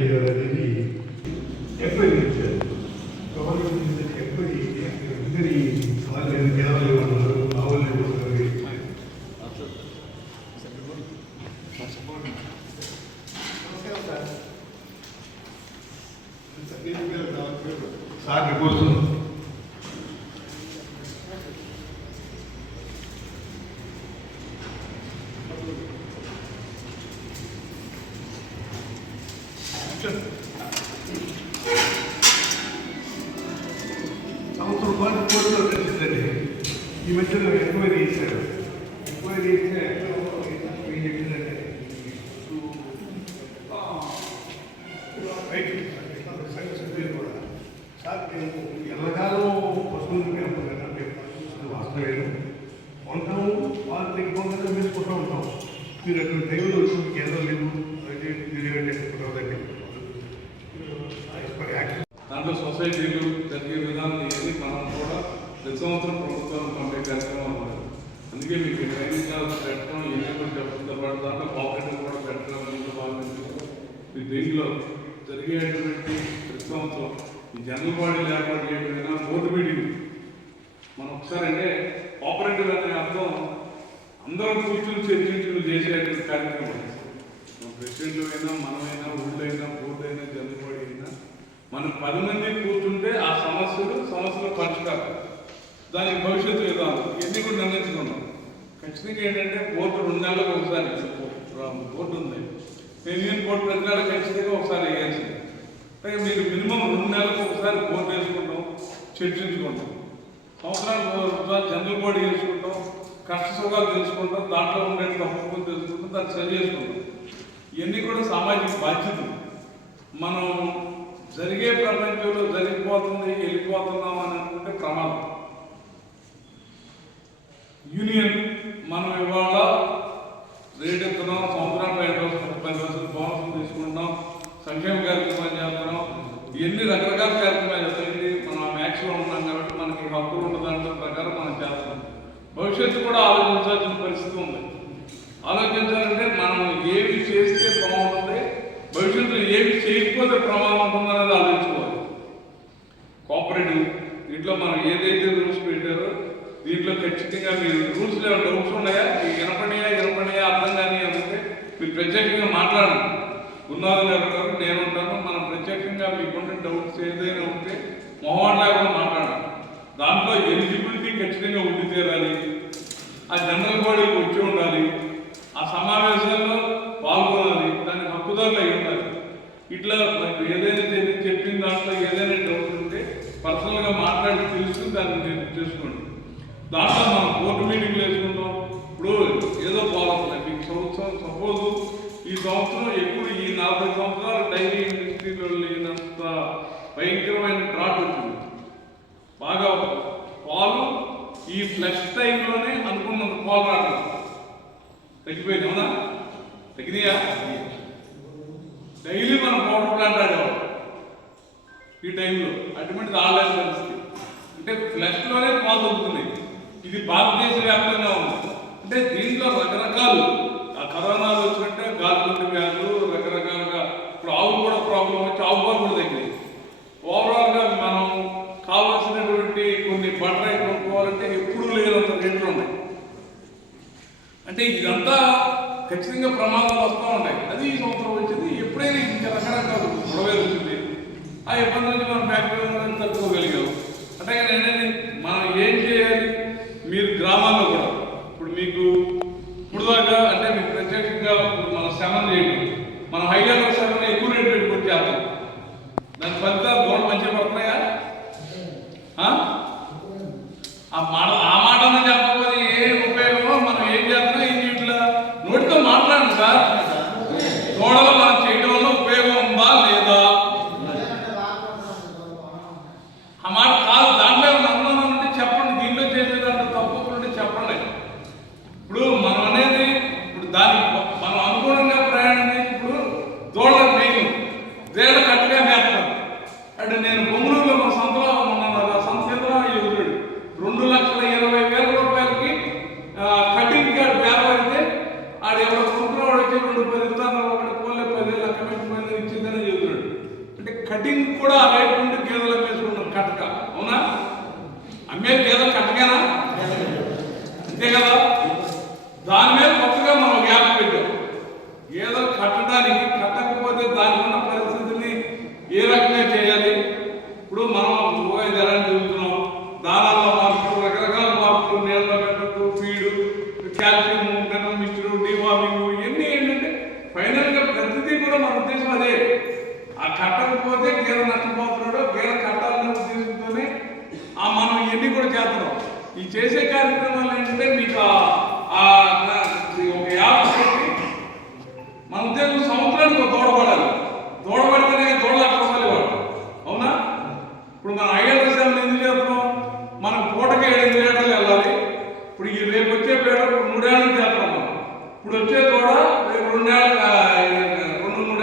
అయ్యారు అనేది ఎంక్వైరీ ఇచ్చారు. గవర్నమెంట్ ఎంక్వైరీ ఇద్దరి వాళ్ళు కేవలం ఉన్నారు ఆవులు సార్ కోసం సంవత్సరం పాటు కోర్టులో తెలిసిందండి. ఈ మధ్యలో ఎంక్వైరీ చేశారు. ఎంక్వైరీ చేస్తే ఏం చెప్పిందంటే కూడా సార్ మేము ఎల్లకాలం పశువులు పెంపు కదా మేము వాస్తవేను ఉంటాము. వాళ్ళు తెగిపోకుండా వేసుకుంటూ ఉంటాం. మీరు అక్కడ దైవులు వచ్చి ఏదో లేవు దాంట్లో సొసైటీలు జరిగే విధానం ఇవన్నీ మనం కూడా ప్రతి సంవత్సరం ప్రభుత్వం పంపే కార్యక్రమం ఉంటుంది. అందుకే మీకు ట్రైనింగ్ క్లాస్ పెట్టడం ఇవన్నీ కూడా చెప్తుందో పాటు దాంట్లో కోఆపరేటివ్ కూడా పెట్టడం దీంట్లో భాగంగా మీ దీంట్లో జరిగేటువంటి ప్రతి సంవత్సరం ఈ జనరల్ బాడీలు ఏర్పాటు చేయడం బోర్డు మీటింగ్ మనం ఒకసారి అంటే కోఆపరేటివ్ అనే అర్థం అందరం కూర్చుని చర్చించుకుని చేసేటువంటి కార్యక్రమం. ప్రెసిడెంట్లు అయినా మనమైనా ఊళ్ళో అయినా బోర్డు అయినా జనరల్ బాడీ అయినా మనం 10 మంది కూర్చుంటే ఆ సమస్యలు పరిష్కారం దానికి భవిష్యత్తు విధానం ఇవన్నీ కూడా నిర్ణయించుకున్నాం. ఖచ్చితంగా ఏంటంటే బోర్డు 2 నెలలకు ఒకసారి బోర్డు ఉంది. యూనియన్ బోర్డు ప్రతి నెల ఖచ్చితంగా ఒకసారి వేయాల్సింది. అంటే మీరు మినిమం 2 నెలలకు ఒకసారి బోర్డు వేసుకుంటాం, చర్చించుకుంటాం. సంవత్సరానికి జనరల్ బాడీ వేసుకుంటాం, కష్ట సుఖాలు తెలుసుకుంటాం, దాంట్లో ఉండే తప్పులు తెలుసుకుంటాం, దాన్ని సరి చేసుకుంటాం. ఇవన్నీ కూడా సామాజిక బాధ్యతలు. మనం జరిగే ప్రపంచంలో జరిగిపోతుంది వెళ్ళిపోతున్నాం అని అనుకుంటే ప్రమాదం. యూనియన్ మనం ఇవాళ రేట్ ఎత్తున్నాం, సంవత్సరానికి 30,000 బోనస్ తీసుకుంటున్నాం, సంక్షేమ కార్యక్రమాలు చేస్తున్నాం, ఇవన్నీ రకరకాల కార్యక్రమాలు చేస్తాయండి. మనం మ్యాక్స్లో ఉన్నాం కాబట్టి మనకి హక్కులు ఉన్న దాంట్లో ప్రకారం మనం చేస్తాం. భవిష్యత్తు కూడా ఆలోచించాల్సిన పరిస్థితి ఉంది. ఆలోచించాలంటే మనం ఏమి చేస్తే బాగుంటుంది, భవిష్యత్తులో ఏమి చేయకపోతే ప్రమాదం ఉంటుందనేది ఆలోచించుకోవాలి. కోఆపరేటివ్ దీంట్లో మనం ఏదైతే రూల్స్ పెట్టారో దీంట్లో ఖచ్చితంగా మీరు రూల్స్లో డౌట్స్ ఉన్నాయా, వినపడియా అర్థం కానీ అంటే మీరు ప్రత్యేకంగా మాట్లాడండి. ఉన్నది గారు నేను ఉంటాను, మనం ప్రత్యేకంగా మీకుంటే డౌట్స్ ఏదైనా ఉంటే మొహమాట లేకుండా మాట్లాడాలి. దాంట్లో ఎలిజిబిలిటీ ఖచ్చితంగా ఉండి తీరాలి, ఆ జనరల్ బాడీకి వచ్చి ఉండాలి, ఆ సమావేశాల్లో పాల్గొనాలి, దానికి హక్కుదారులు అయి ఉండాలి. ఇట్లా ఏదైనా చెప్పిన దాంట్లో ఏదైనా డౌట్ ఉంటే పర్సనల్గా మాట్లాడి తెలుసుకుని దాన్ని చేసుకోండి. దాంట్లో మనం బోర్డు మీటింగ్లు వేసుకుంటాం. ఇప్పుడు ఏదో పోవాలి మీకు సంవత్సరం సపోజ్ ఈ సంవత్సరం ఎప్పుడు ఈ 40 సంవత్సరాలు డైరీ ఇండస్ట్రీలో లేనంత భయంకరమైన డ్రాట్ వచ్చింది. బాగా పాలు ఈ ఫ్లష్ టైంలోనే అనుకున్నంత పాలు రావడం తగ్గిపోయింది. అవునా? తగ్గినాయా? డైలీ మనం పౌడర్ ప్లాంట్ ఆడేవాళ్ళం ఈ టైంలో. అటువంటిది ఆన్లైన్ పరిస్థితి అంటే ఫ్లష్లోనే పాలు దొరుకుతున్నాయి. ఇది భారతదేశ వ్యాప్తంగా ఉంది. అంటే దీంట్లో రకరకాలు ఆ కరోనాలు వచ్చినట్టే గాలికుంటు వ్యాధులు రకరకాలుగా ఇప్పుడు ఆవు కూడా ప్రాబ్లం వచ్చి ఆవు పాలు కూడా తగ్గినాయి. ఓవరాల్గా మనం కావాల్సినటువంటి కొన్ని బటర్ కొనుక్కోవాలంటే ఎప్పుడూ లేనంత రేట్లు ఉన్నాయి. అంటే ఇదంతా ఖచ్చితంగా ప్రమాదాలు వస్తూ ఉంటాయి. అది ఈ సంవత్సరం వచ్చింది. ఎప్పుడైనా ఇంకా రకరకాలు గొడవలు వచ్చింది. ఆ ఇబ్బంది నుంచి మనం ఫ్యాక్టరీ తట్టుకోగలిగాం. అంటే నేను మనం ఏం చేయాలి, మీరు గ్రామాల్లో కూడా ఇప్పుడు మీకు ఇప్పుడు దాకా అంటే మీకు ప్రత్యేకంగా మనం శ్రమం చేయడం, మనం హైలెవెల్ శ్రమను ఎక్కువ రేటు పెట్టుకొని చేస్తాం. దాని ఫలితాలు గోడ మంచిగా పడుతున్నాయా? ఆ మాట చెప్పకపోతే ఏ ఉపయోగమో మనం ఏం చేస్తున్నాం ఏం చేయట్లా నోటితో మాట్లాడండి సార్. గోడలో మనం చేయడం వల్ల ఉపయోగం ఉందా లేదా ఆ మాట కాదు. దాంట్లో అనుమానం ఉంటే చెప్పండి, దీంట్లో చేసే దాంట్లో తప్పు ఉంటే చెప్పండి. ఇప్పుడు మనం అనేది కటింగ్ కూడా ఆ రేటు నుండి గేదెలు అమ్మేసుకుంటాం కట్టక. అవునా? అమ్మేది గేదెలు కట్టకేనా? అంతే కదా. దాని మీద కొత్తగా మనం గ్యాప్ పెట్టాం. గేదెలు కట్టడానికి, కట్టకపోతే దానికి ఉన్న పరిస్థితిని ఏ రకంగా చేయాలి. ఇప్పుడు మనం ధరని చూస్తున్నాం, దానాల్లో మార్పులు, రకరకాల మార్పులు, నీళ్ళలో పెట్టద్దు, feed, calcium, mineral mixture, deworming, ఇవన్నీ ఏంటంటే ఫైనల్గా ప్రతిదీ కూడా మన ఉద్దేశం అదే. ఆ కట్టకపోతే గేదె నష్టపోతున్నాడు, గేదె కట్టాలనే ఉద్దేశంతోనే మనం ఇవన్నీ కూడా చేస్తున్నాం. ఈ చేసే కార్యక్రమాలు ఏంటంటే మీకు ఒక యాప్ పెట్టి మన ఉద్దేశం సంవత్సరానికి దూడపడాలి. దూడపడితేనే ₹2,00,000 వాడు. అవునా? ఇప్పుడు మనం 5 సేవలు ఎందుకు చేస్తున్నాం? మనం పూటకి 7 లీటర్లు వెళ్ళాలి. ఇప్పుడు ఈ రేపు వచ్చే పేడ 3 ఏళ్ళకి చేస్తున్నాం. మనం ఇప్పుడు వచ్చే దూడ రేపు 2-3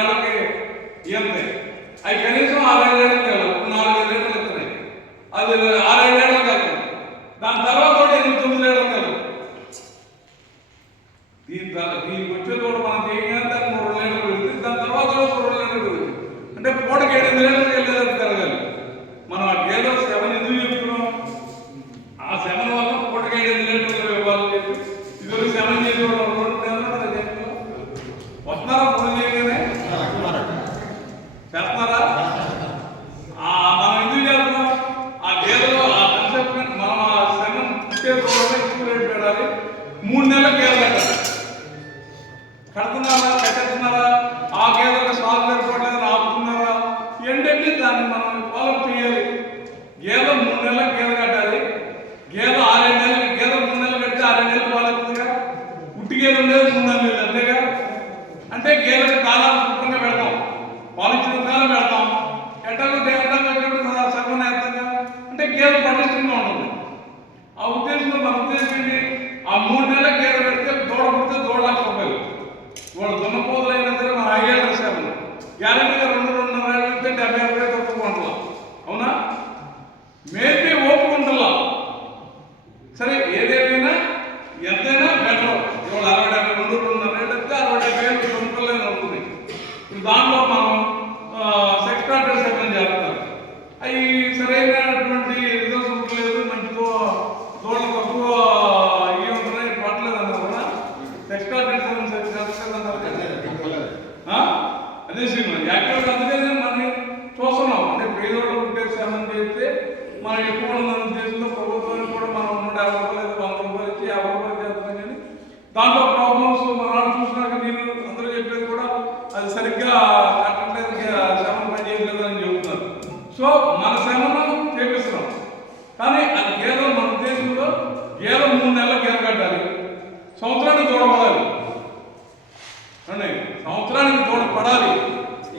ఏళ్ళకి ఇవ్వతాయి. అవి కనీసం 6-7 ఏళ్ళకి వెళ్ళాలి. 4-5 లీటర్లు ఇస్తున్నాయి. అది 6-7 ఏళ్ళకి వెళ్తాయి. దాని తర్వాత 8-9 లీటర్లు వెళ్ళాలి. దీనికి వచ్చే దూడ మనం చేయగానే దానికి 2 లీటర్లు వెళ్తుంది. దాని తర్వాత 2 లీటర్లు వెళ్తుంది. అంటే పూటకి 8 లీటర్లు వెళ్ళేదానికి జరగాలి. మనం ఆ గేదెల సెవెన్ ఎందుకు చెప్తున్నాం? ఆ సెవెన్ వల్ల పూటకి 8 లీటర్లు ఇవ్వాలని చెప్పి ఇది 7 చేసి వస్తున్నారా? ఫోన్ చేయగానే చేస్తున్నారా? మనం ఎందుకు చేస్తున్నాం? ఆ గేదెలు ఆ కన్సెప్ట్ మనం ఆ సెవెన్ ఎక్కువ రేటు పెట్టాలి. 3 నెలలకు గేదె కట్టాలి. కడుతున్నారా? కట్టేస్తున్నారా? ఆ గేదెలకు సాగు ఏర్పడలేదని ఆపుతున్నారా? ఏంటంటే దాన్ని మనం ఫాలో చేయాలి. గేదె 3 నెలలకు గేదె కట్టాలి. గేదె 6-7 నెలలు, గేదె 3 నెలలు కడితే 6 నెలలు పాలవుతుందిగా. పుట్టి గేదె ఉండేది 3 నెలలు అంతేగా. అంటే గేదెకి కాలాలు శుభ్రంగా పెడతాం, పాలించిన కాలం పెడతాం. ఎట్టకు సగం వేస్తాంగా. అంటే గేదె పటిష్టంగా ఉంటుంది. ఆ ఉద్దేశంలో మన ఉద్దేశం ఏంటి? ఆ 3 నెలలకు గేదె పెడితే దూడ పుడితే ₹2,00,000. వాళ్ళు దున్నపోతులు అయినా సరే మన 5 ఏళ్ళ సేవలు గ్యారెంటీగా 2-2.5 ఏళ్ళు ఇస్తే ₹70,000 తక్కువ కొంటలా. అవునా? మేబీ ఓపుకుంటలా. సరే ఏదేమైనా ఎంతైనా బెటర్. ఇవాళ 60-70, 2-2.5 ఏళ్ళు ఇస్తే 60-70,000 కొనుక్కోలేని ఉంటుంది. దాంట్లో మనం సెక్స్ట్రాక్టర్ సెవెన్ చేస్తారు. అవి సరైనటువంటి రిజల్ట్స్ ఉండలేదు. మంచి దూడలు తక్కువ ఇవి ఉంటున్నాయి, పట్టలేదు అన్నారు కదా. సెక్స్ట్రాక్టర్ సెవెన్ అదే సినిమా యాక్టివ్. అందుకనే మనం చూస్తున్నాం. అంటే పేదోళ్ళు ఉద్దేశాన్ని చేస్తే మనం ఎక్కువ ఉండాలని ఉద్దేశంతో ప్రభుత్వానికి కూడా మనం ₹150, ₹100 ఇచ్చి ₹50 చేస్తున్నాం. కానీ దాంట్లో ప్రాబ్లమ్స్ మనం చూసినాక నేను అందరూ చెప్పేది కూడా అది సరిగ్గా కట్టలేదు, శ్రమను పనిచేయలేదు అని చెబుతున్నారు. సో మన శ్రమను చేపిస్తున్నాం. కానీ అది గేదెలు మన ఉద్దేశంలో గేదె 3 నెలల గేదె కట్టాలి. సంవత్సరానికి దూడపడాలి. సంవత్సరానికి దూడపడాలి.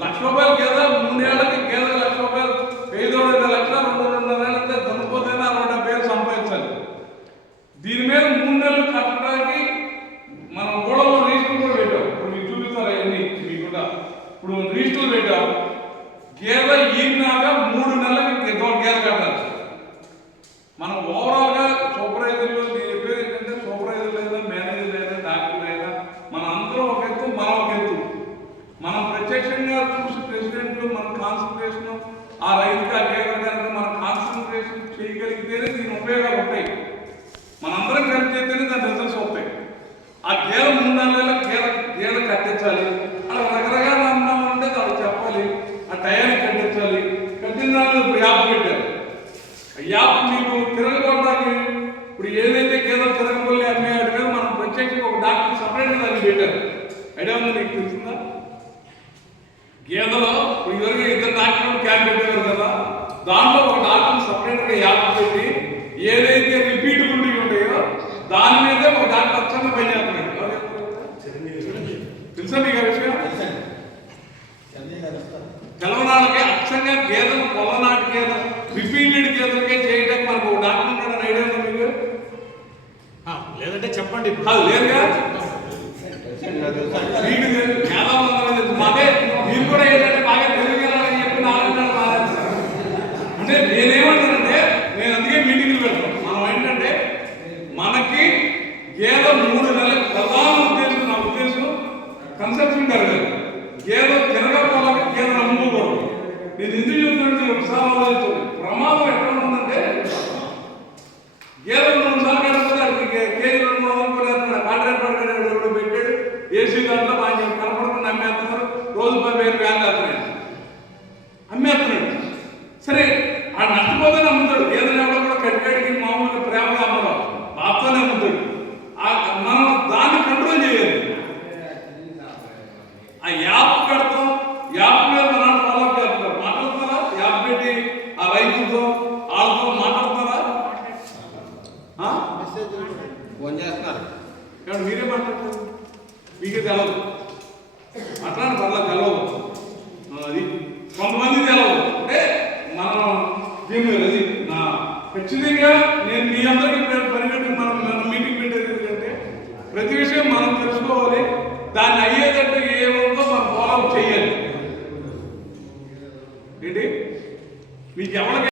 ₹1,00,000 గేదె 3 ఏళ్ళకి గేదె ₹1,00,000. పేదోడు 1,00,000, 2-2.5 ఏళ్ళైతే దున్నపోతేనే 60-70,000 సంపాదించాలి. దీని మీద 3 నెలలు కట్టడానికి మనం గోడలో రిజిస్టర్ కూడా పెట్టాం. ఇప్పుడు మీకు చూపిస్తారు అవన్నీ మీకు కూడా. ఇప్పుడు రిజిస్టర్ పెట్టాం. గేదె ఈనాక 3 నెలలకి గేదె కట్టాలి. మనం ఓవరాల్గా సూపర్వైజర్లు నేను చెప్పేది ఏంటంటే సూపర్వైజర్ లేదా మేనేజర్ లేదా డాక్టర్ లేదా మన అందరం ఒక ఎత్తు, మనం ఒక ఎత్తు. మనం ప్రత్యక్షంగా చూసి ప్రెసిడెంట్లు మన కాన్సన్ట్రేషన్ ఆ రైతుగా గేదె కనుక మనం కాన్సన్ట్రేషన్ చేయగలిగితేనే దీని ఉపయోగాలు ఉంటాయి. మనందరం కలిసి చేస్తేనే దాని రిజల్ట్స్ వస్తాయి. ఆ గేదె 3 నెలలకు గేదె కట్టించాలి. అలా రకరకాల అన్నాలు ఉంటే వాళ్ళకి చెప్పాలి. ఆ టయానికి కట్టించాలి. కట్టిన దాన్ని ఇప్పుడు యాప్ పెట్టారు. యాప్ మీకు తిరగబడడానికి ఇప్పుడు ఏదైతే గేదెలు తిరగబోలే అమ్మేవాడి మీద మనం ప్రత్యేకంగా ఒక డాక్టర్ సపరేట్గా దాన్ని పెట్టారు. ఐడియా ఉందా? మీకు తెలిసిందా? గేదెలో ఇప్పుడు ఇవరకు 2 డాక్టర్లు క్యాంప్ పెట్టేవారు కదా. దాంట్లో ఒక డాక్టర్ సపరేట్గా యాప్ పెట్టి ఏదైతే రిపీటబిలిటీ ఉంటాయో దాని మీదే ఒక డాక్టర్ అచ్చంగా పనిచేస్తున్నాడు. తెలుసా మీకు ఆ విషయం? తెలవనాళ్ళకి అచ్చంగా గేదెలు పొలనాటి గేదెలు రిపీటెడ్ గేదెలకే చేయడానికి మనకు ఒక డాక్టర్ ఉంటాడని ఐడియా ఉందా మీకు? లేదంటే చెప్పండి. లేదుగా అదే మీరు కూడా ఏంటంటే బాగా తెలియగలని చెప్పి నాలుగు అంటే నేనేమంటానంటే నేను అందుకే మీటింగ్లు పెడతాను. మనం ఏంటంటే మనకి గేదె 3 నెలల ప్రధాన ఉద్దేశం, నా ఉద్దేశం కన్సెప్షన్ జరగాలి. గేదె తిరగపోవాలని గేదె అమ్ముకోకూడదు. ఇది ఎందుకు చెప్తుంటే ఒకసారి ఆలోచించండి. ప్రమాదం ఎక్కడ ఉందంటే గేదెలు 2 సార్లు కట్టుకుంటే కేజీ 2 వందలు కాంట్రాక్ట్ పడుకునే పెట్టాడు. ఏసీ దాంట్లో బాగా కనపడకుండా అమ్మేస్తున్నారు. రోజు 10,000 వ్యాన్లు అమ్మేస్తున్నాడు. సరే ఆ నష్టపోతేనే అమ్ముతాడు. గేదెలు ఎవడో కూడా కట్టికాడికి మామూలుగా ప్రేమగా అమ్మడం బాధతోనే అమ్ముతాడు. మనం దాన్ని కంట్రోల్ చేయాలి. ఆ యాప్ కడతాం, యాప్ మీద మనం ఫాలో చేస్తారు. మాట్లాడుతున్నారా? యాప్ పెట్టి ఆ రైతులతో వాళ్ళతో మాట్లాడుతున్నారా? ఫోన్ చేస్తున్నారు. మీరే మాట్లాడతారు, మీకే తెలవదు. అట్లాంటి పర్లా తెలవదు. అది కొంతమంది తెలవదు. అంటే మనం దీని అది నా ఖచ్చితంగా నేను మీ అందరికీ పరిగెట్టి మనం మీటింగ్ పెట్టేది ఎందుకంటే ప్రతి విషయం మనం తెలుసుకోవాలి. దాన్ని అయ్యేటట్టు ఏముందో మనం ఫాలో అప్ చేయాలి. ఏంటి మీకు ఎవరికి